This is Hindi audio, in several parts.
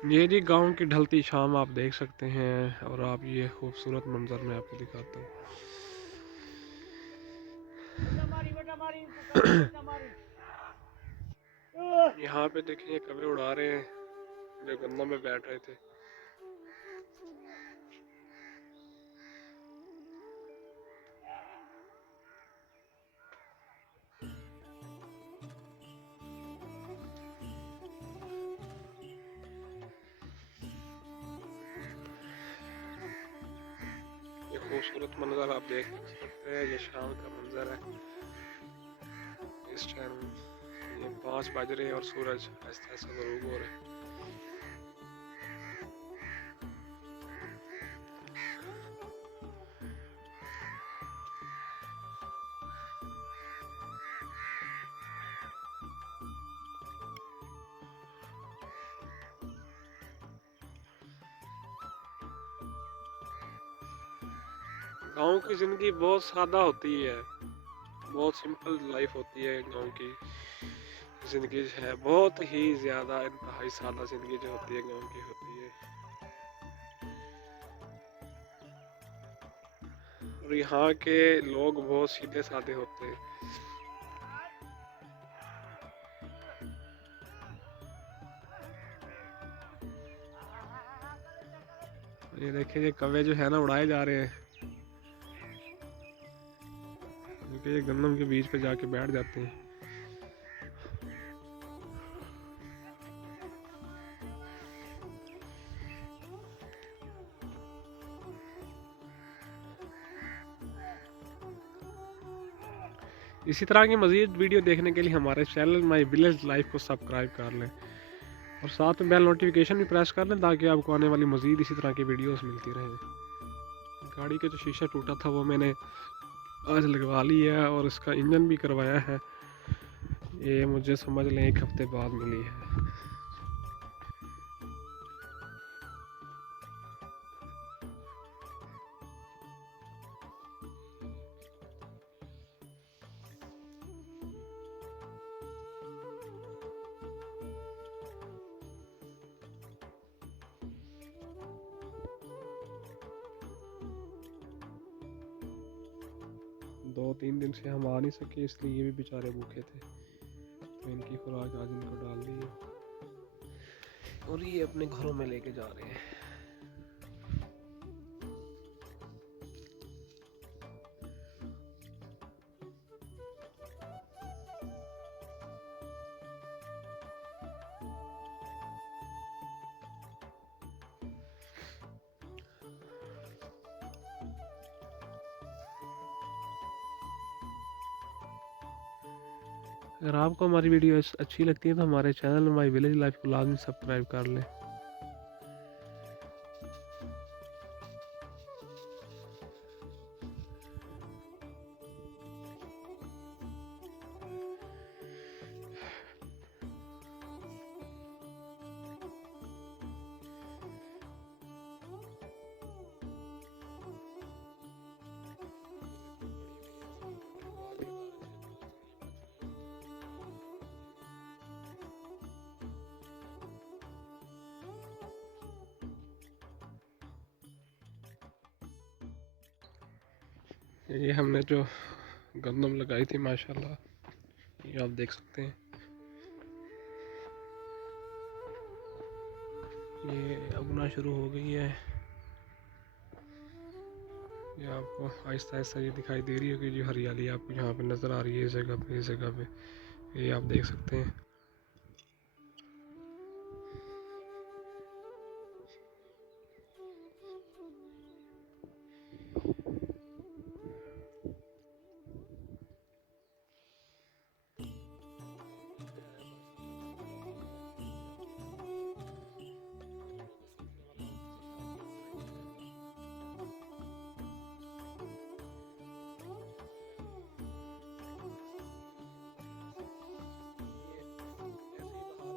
ये जी गांव की ढलती शाम आप देख सकते हैं और आप ये खूबसूरत मंजर मैं आपको दिखाता हूँ। यहाँ पे देखिए कौवे उड़ा रहे हैं जो गन्नों में बैठ रहे थे। ये खूबसूरत मंजर आप देख सकते हैं, ये शाम का मंजर है। इस टाइम ये 5 बज रहे हैं और सूरज आहिस्ता आहिस्ता ग़ुरूब हो रहा है। गाँव की ज़िंदगी बहुत सादा होती है, बहुत सिंपल लाइफ होती है। गाँव की ज़िंदगी जो है बहुत ही ज़्यादा इंतहाई सादा ज़िंदगी जो होती है गाँव की होती है। और यहाँ के लोग बहुत सीधे साधे होते हैं। ये देखिए ये कौवे जो है ना उड़ाए जा रहे हैं, क्योंकि ये गंदम के बीच पे जाके बैठ जाते हैं। इसी तरह की मज़ीद वीडियो देखने के लिए हमारे चैनल माई विलेज लाइफ को सब्सक्राइब कर लें और साथ में बेल नोटिफिकेशन भी प्रेस कर लें ताकि आपको आने वाली मज़ीद इसी तरह की वीडियोस मिलती रहें। गाड़ी का जो शीशा टूटा था वो मैंने आज लगवा लिया है और इसका इंजन भी करवाया है। ये मुझे समझ लें 1 हफ्ते बाद मिली है। 2-3 दिन से हम आ नहीं सके, इसलिए ये भी बेचारे भूखे थे, तो इनकी खुराक आज इनको डाल दी है और ये अपने घरों में लेके जा रहे हैं। अगर आपको हमारी वीडियो अच्छी लगती है तो हमारे चैनल माई विलेज लाइफ को लाजमी सब्सक्राइब कर लें। ये हमने जो गंदम लगाई थी माशाल्लाह, ये आप देख सकते हैं। ये उगना शुरू हो गई है। ये आपको आहिस्ता आहिस्ता ये दिखाई दे रही होगी, जो हरियाली आपको यहाँ पे नज़र आ रही है इस जगह पे, इस जगह पे ये आप देख सकते हैं।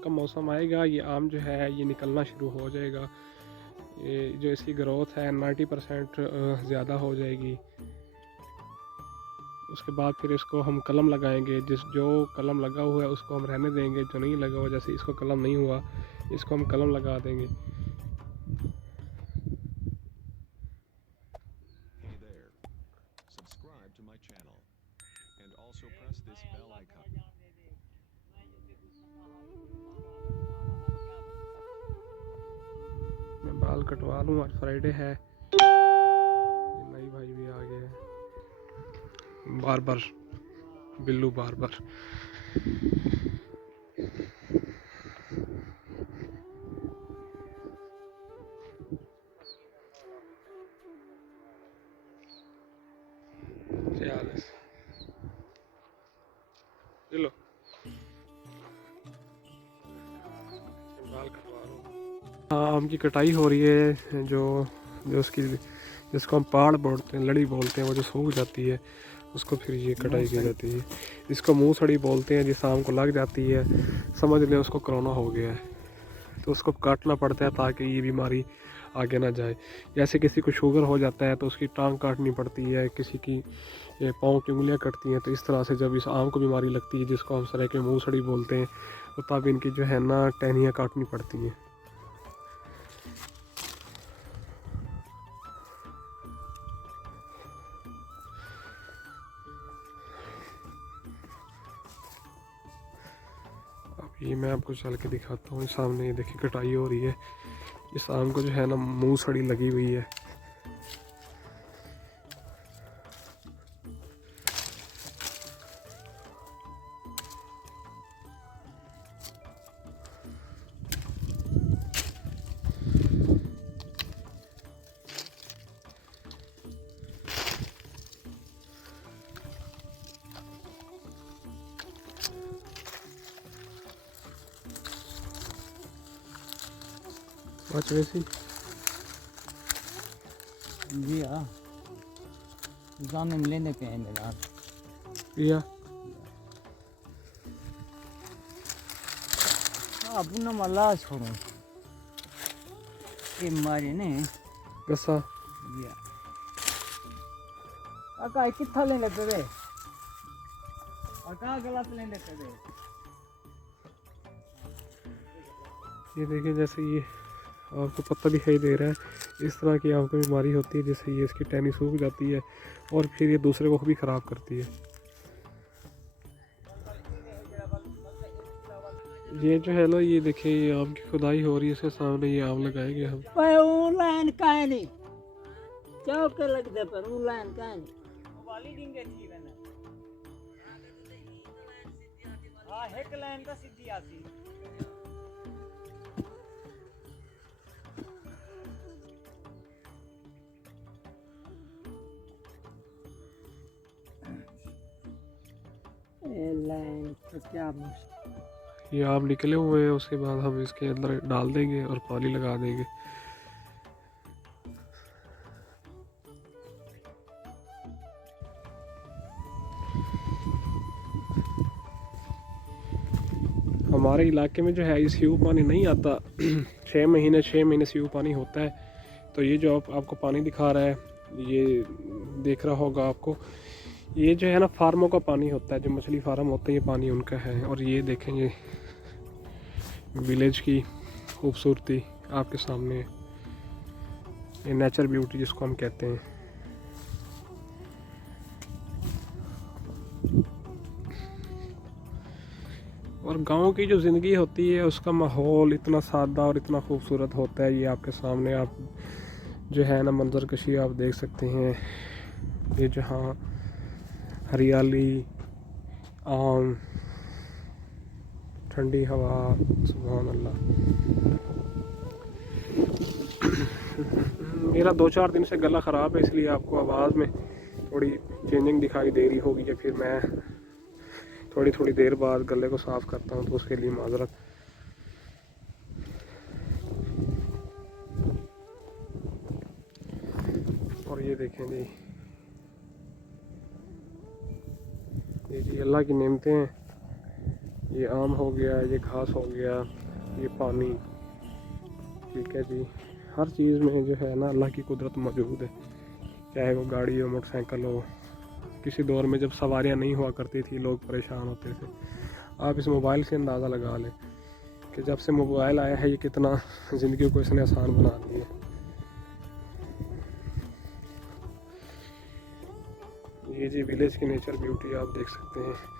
का मौसम आएगा ये आम जो है ये निकलना शुरू हो जाएगा। ये जो इसकी ग्रोथ है 90% ज़्यादा हो जाएगी। उसके बाद फिर इसको हम कलम लगाएंगे। जो कलम लगा हुआ है उसको हम रहने देंगे, जो नहीं लगा हुआ, जैसे इसको कलम नहीं हुआ, इसको हम कलम लगा देंगे। मैं बाल कटवा लूँ, आज फ्राइडे है। नई भाई भी आ गए हैं, बार्बर बिल्लू बार्बर। लो बाल कटवा लो। हाँ, आम की कटाई हो रही है। जो जो उसकी जिसको हम पाड़ बोलते हैं, लड़ी बोलते हैं, वो जो सूख जाती है उसको फिर ये कटाई की जाती है। इसको मुँह सड़ी बोलते हैं। जिस आम को लग जाती है, समझ लें उसको कोरोना हो गया है, तो उसको काटना पड़ता है ताकि ये बीमारी आगे ना जाए। जैसे किसी को शुगर हो जाता है तो उसकी टांग काटनी पड़ती है, किसी की पाँव की उंगलियां कटती हैं। तो इस तरह से जब इस आम को बीमारी लगती है, जिसको हम सरे के मुँह सड़ी बोलते हैं, तो तब इनकी जो है ना टहनियाँ काटनी पड़ती हैं। अब ये मैं आपको चल के दिखाता हूँ। सामने ये देखिए कटाई हो रही है। इस आम को जो है ना मुँह सड़ी लगी हुई है। बच वैसी जी हाँ, जाने में लेने के हैं मेरा या अब ना मला छोड़ो ये मारे ने कसा जी काका कितना लेने पे वे काका गलत लेने पे वे। ये देखिए, जैसे ये आपको पत्ता दिखाई दे रहा है, इस तरह की आपको बीमारी होती है जिससे ये इसकी टहनी सूख जाती है और फिर ये दूसरे को भी ख़राब करती है। ये जो है ना, ये देखिए, ये आम की खुदाई हो रही है। इसके सामने ये आम लगाएंगे हम। ऑनलाइन काहे नहीं क्या के लग दे पर ऑनलाइन काहे नहीं वाली डिंगे थी मैंने हां एक लाइन का सीधी आती लाइन तो क्या ये आम निकले हुए हैं, उसके बाद हम इसके अंदर डाल देंगे और पानी लगा देंगे। हमारे इलाके में जो है ये सीयू पानी नहीं आता। 6 महीने सीयू पानी होता है। तो ये जो आपको पानी दिखा रहा है, ये देख रहा होगा आपको, ये जो है ना फार्मों का पानी होता है। जो मछली फार्म होते हैं, ये पानी उनका है। और ये देखेंगे विलेज की खूबसूरती आपके सामने, ये नेचर ब्यूटी जिसको हम कहते हैं। और गांव की जो ज़िंदगी होती है, उसका माहौल इतना सादा और इतना खूबसूरत होता है। ये आपके सामने आप जो है ना मंजरकशी आप देख सकते हैं। ये जहाँ हरियाली, आम, ठंडी हवा, सुभान अल्लाह। मेरा 2-4 दिन से गला ख़राब है, इसलिए आपको आवाज़ में थोड़ी चेंजिंग दिखाई दे रही होगी। या फिर मैं थोड़ी देर बाद गले को साफ़ करता हूँ, तो उसके लिए माजरत। और ये देखें जी, ये जी अल्लाह की नेमतें हैं। ये आम हो गया, ये घास हो गया, ये पानी, ठीक है जी। हर चीज़ में जो है ना अल्लाह की कुदरत मौजूद है। चाहे वो गाड़ी हो, मोटरसाइकिल हो, किसी दौर में जब सवारियां नहीं हुआ करती थी, लोग परेशान होते थे। आप इस मोबाइल से अंदाज़ा लगा लें कि जब से मोबाइल आया है ये कितना ज़िंदगी को इसने आसान बना दी है। ये जी विलेज की नेचर ब्यूटी आप देख सकते हैं।